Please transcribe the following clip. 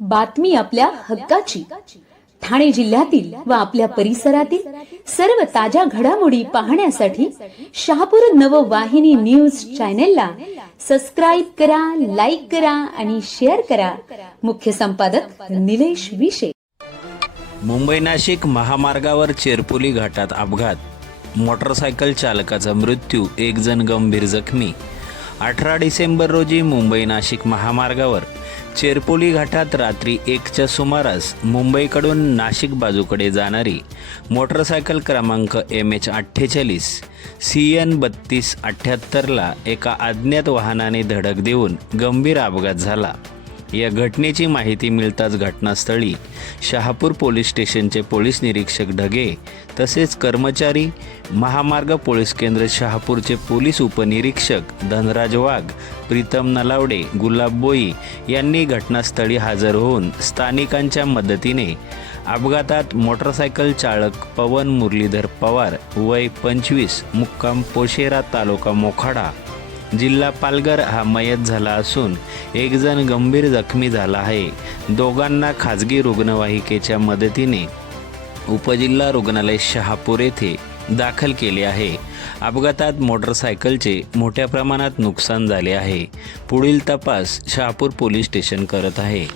बातमी आपल्या हक्काची. ठाणे जिल्ह्यातील व आपल्या परिसरातील सर्व ताज्या घडामोडी पाहण्यासाठी शहापूर नववाहिनी न्यूज चॅनेलला सबस्क्राईब करा लाईक करा आणि शेअर करा. मुख्य संपादक निलेश विशे. मुंबई नाशिक महामार्गावर चेरपोली घाटात अपघात. मोटरसायकल चालकाचा मृत्यू एक जण गंभीर जखमी. अठरा डिसेंबर रोजी मुंबई नाशिक महामार्गावर चेरपोली घाटात रात्री एकच्या सुमारास मुंबईकडून नाशिक बाजूकडे जाणारी मोटरसायकल क्रमांक एम एच अठ्ठेचाळीस सी एन बत्तीस अठ्ठ्याहत्तरला एका अज्ञात वाहनाने धडक देऊन गंभीर अपघात झाला. या घटनेची माहिती मिळताच घटनास्थळी शहापूर पोलीस स्टेशनचे पोलीस निरीक्षक ढगे तसेच कर्मचारी महामार्ग पोलीस केंद्र शहापूरचे पोलीस उपनिरीक्षक धनराज वाघ प्रीतम नलावडे गुलाब बोई यांनी घटनास्थळी हजर होऊन स्थानिकांच्या मदतीने अपघातात मोटरसायकल चालक पवन मुरलीधर पवार वय पंचवीस मुक्काम पोशेरा तालुका मोखाडा जिल्हा पालघर हा मयत झाला असून एक जण गंभीर जखमी झाला आहे. दोघांना खाजगी रुग्णवाहिकेच्या मदतीने उपजिल्हा रुग्णालय शहापूर येथे दाखल केले आहे. अपघातात मोटरसायकलचे मोठ्या प्रमाणात नुकसान झाले आहे. पुढील तपास शहापूर पोलीस स्टेशन करत आहे.